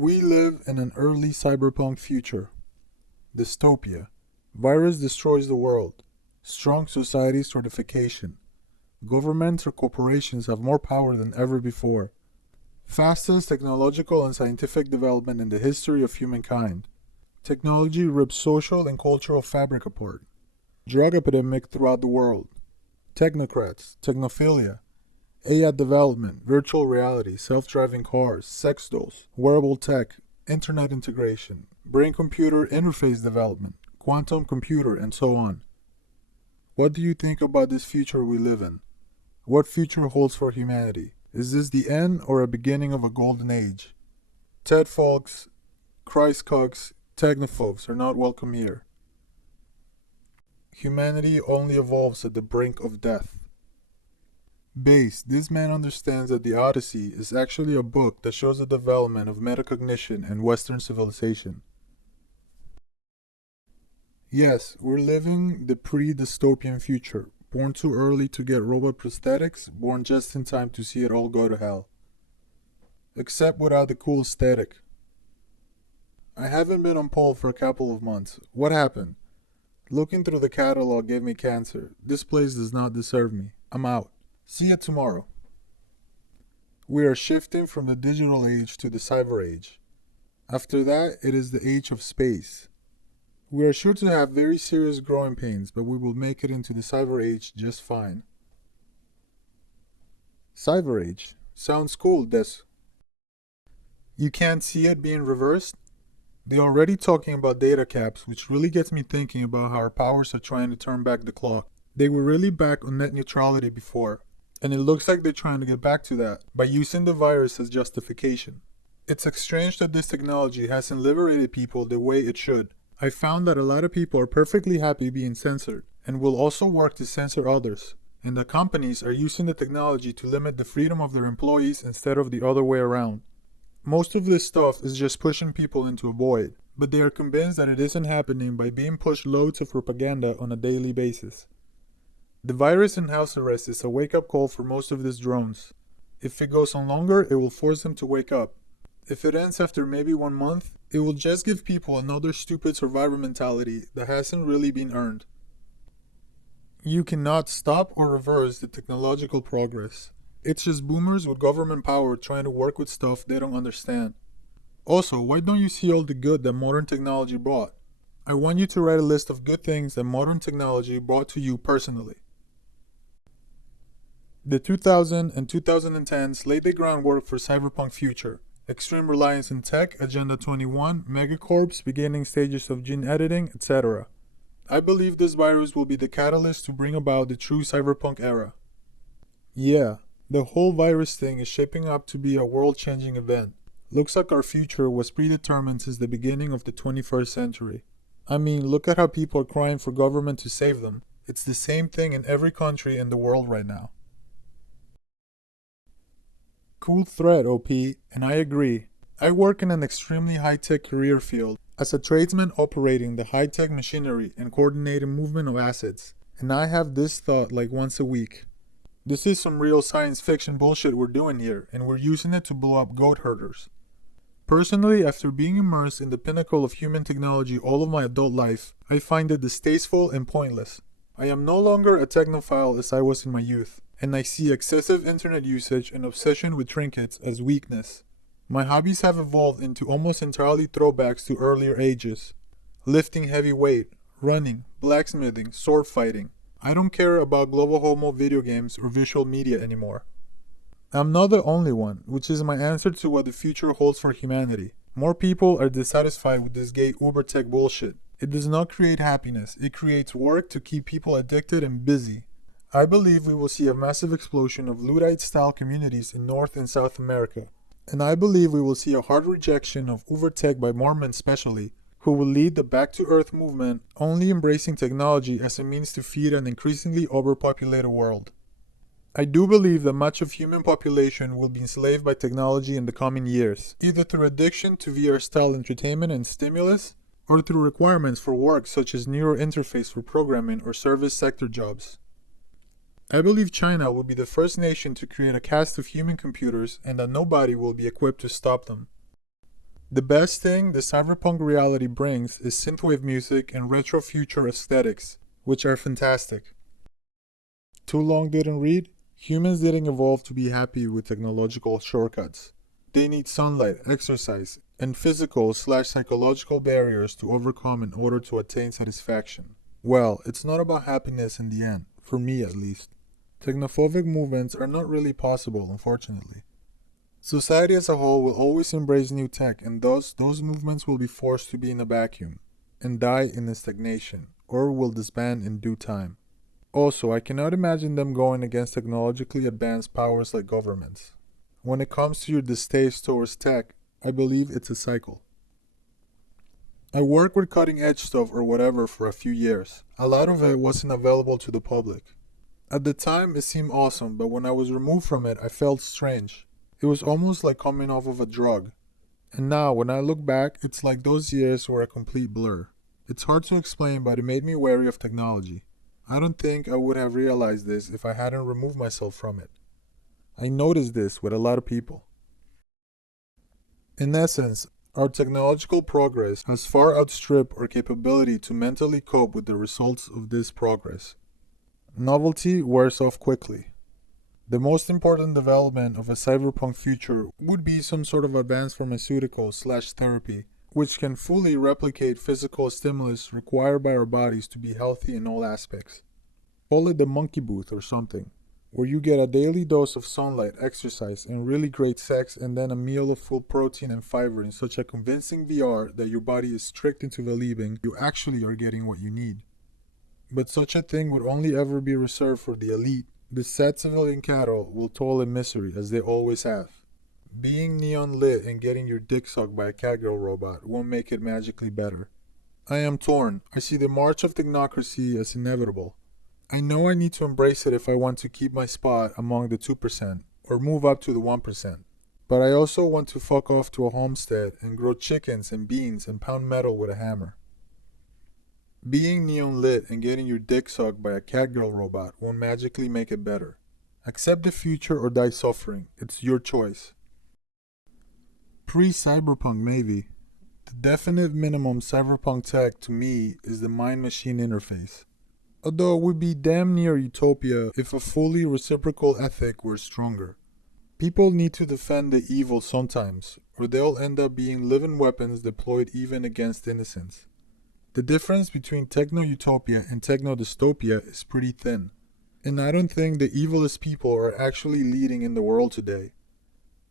We live in an early cyberpunk future. Dystopia. Virus destroys the world. Strong society certification. Governments or corporations have more power than ever before. Fastest technological and scientific development in the history of humankind. Technology rips social and cultural fabric apart. Drug epidemic throughout the world. Technocrats, technophilia, AI development, virtual reality, self-driving cars, sex dolls, wearable tech, internet integration, brain-computer interface development, quantum computer, and so on. What do you think about this future we live in? What future holds for humanity? Is this the end or a beginning of a golden age? TED folks, Christ cucks, technophobes are not welcome here. Humanity only evolves at the brink of death. Base, this man understands that the Odyssey is actually a book that shows the development of metacognition and Western civilization. Yes, we're living the pre-dystopian future, born too early to get robot prosthetics, born just in time to see it all go to hell. Except without the cool aesthetic. I haven't been on pole for a couple of months. What happened? Looking through the catalog gave me cancer. This place does not deserve me. I'm out. See you tomorrow. We are shifting from the digital age to the cyber age. After that, it is the age of space. We are sure to have very serious growing pains, but we will make it into the cyber age just fine. Cyber age. Sounds cool, Des. You can't see it being reversed? They're already talking about data caps, which really gets me thinking about how our powers are trying to turn back the clock. They were really back on net neutrality before, and it looks like they're trying to get back to that by using the virus as justification. It's strange that this technology hasn't liberated people the way it should. I found that a lot of people are perfectly happy being censored, and will also work to censor others, and the companies are using the technology to limit the freedom of their employees instead of the other way around. Most of this stuff is just pushing people into a void, but they are convinced that it isn't happening by being pushed loads of propaganda on a daily basis. The virus in house arrest is a wake-up call for most of these drones. If it goes on longer, it will force them to wake up. If it ends after maybe 1 month, it will just give people another stupid survivor mentality that hasn't really been earned. You cannot stop or reverse the technological progress. It's just boomers with government power trying to work with stuff they don't understand. Also, why don't you see all the good that modern technology brought? I want you to write a list of good things that modern technology brought to you personally. The 2000 and 2010s laid the groundwork for cyberpunk future. Extreme reliance on tech, Agenda 21, megacorps, beginning stages of gene editing, etc. I believe this virus will be the catalyst to bring about the true cyberpunk era. Yeah. The whole virus thing is shaping up to be a world-changing event. Looks like our future was predetermined since the beginning of the 21st century. I mean, look at how people are crying for government to save them. It's the same thing in every country in the world right now. Cool thread, OP, and I agree. I work in an extremely high-tech career field as a tradesman operating the high-tech machinery and coordinating movement of assets, and I have this thought like once a week. This is some real science fiction bullshit we're doing here, and we're using it to blow up goat herders. Personally, after being immersed in the pinnacle of human technology all of my adult life, I find it distasteful and pointless. I am no longer a technophile as I was in my youth, and I see excessive internet usage and obsession with trinkets as weakness. My hobbies have evolved into almost entirely throwbacks to earlier ages. Lifting heavy weight, running, blacksmithing, sword fighting. I don't care about global homo video games or visual media anymore. I'm not the only one, which is my answer to what the future holds for humanity. More people are dissatisfied with this gay uber tech bullshit. It does not create happiness, it creates work to keep people addicted and busy. I believe we will see a massive explosion of Luddite-style communities in North and South America. And I believe we will see a hard rejection of uber tech by Mormons especially, who will lead the Back to Earth movement, only embracing technology as a means to feed an increasingly overpopulated world. I do believe that much of human population will be enslaved by technology in the coming years, either through addiction to VR-style entertainment and stimulus, or through requirements for work such as neural interface for programming or service sector jobs. I believe China will be the first nation to create a caste of human computers and that nobody will be equipped to stop them. The best thing the cyberpunk reality brings is synthwave music and retro future aesthetics, which are fantastic. Too long didn't read? Humans didn't evolve to be happy with technological shortcuts. They need sunlight, exercise, and physical/psychological barriers to overcome in order to attain satisfaction. Well, it's not about happiness in the end, for me at least. Technophobic movements are not really possible, unfortunately. Society as a whole will always embrace new tech, and thus those movements will be forced to be in a vacuum and die in a stagnation, or will disband in due time. Also, I cannot imagine them going against technologically advanced powers like governments. When it comes to your distaste towards tech, I believe it's a cycle. I worked with cutting edge stuff or whatever for a few years. A lot of it wasn't available to the public. At the time, it seemed awesome, but when I was removed from it, I felt strange. It was almost like coming off of a drug. And now, when I look back, it's like those years were a complete blur. It's hard to explain, but it made me wary of technology. I don't think I would have realized this if I hadn't removed myself from it. I noticed this with a lot of people. In essence, our technological progress has far outstripped our capability to mentally cope with the results of this progress. Novelty wears off quickly. The most important development of a cyberpunk future would be some sort of advanced pharmaceutical/therapy, which can fully replicate physical stimulus required by our bodies to be healthy in all aspects. Call it the monkey booth or something, where you get a daily dose of sunlight, exercise, and really great sex, and then a meal of full protein and fiber in such a convincing VR that your body is tricked into believing you actually are getting what you need. But such a thing would only ever be reserved for the elite. The sad civilian cattle will toil in misery, as they always have. Being neon lit and getting your dick sucked by a catgirl robot won't make it magically better. I am torn. I see the march of technocracy as inevitable. I know I need to embrace it if I want to keep my spot among the 2% or move up to the 1%. But I also want to fuck off to a homestead and grow chickens and beans and pound metal with a hammer. Being neon lit and getting your dick sucked by a catgirl robot won't magically make it better. Accept the future or die suffering. It's your choice. Pre-cyberpunk maybe. The definite minimum cyberpunk tech to me is the mind-machine interface. Although it would be damn near utopia if a fully reciprocal ethic were stronger. People need to defend the evil sometimes, or they'll end up being living weapons deployed even against innocents. The difference between techno-utopia and techno-dystopia is pretty thin, and I don't think the evilest people are actually leading in the world today.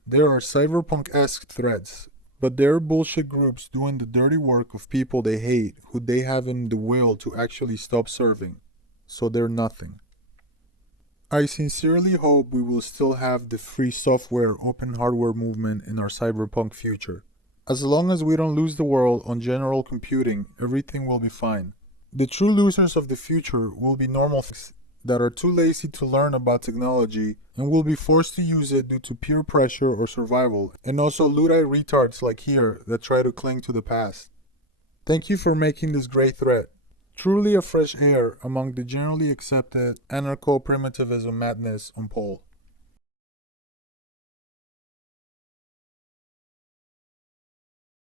There are cyberpunk-esque threats, but there are bullshit groups doing the dirty work of people they hate who they haven't the will to actually stop serving, so they're nothing. I sincerely hope we will still have the free software open hardware movement in our cyberpunk future. As long as we don't lose the world on general computing, everything will be fine. The true losers of the future will be normal that are too lazy to learn about technology and will be forced to use it due to peer pressure or survival, and also Luddite retards like here that try to cling to the past. Thank you for making this great thread. Truly a fresh air among the generally accepted anarcho-primitivism madness on poll.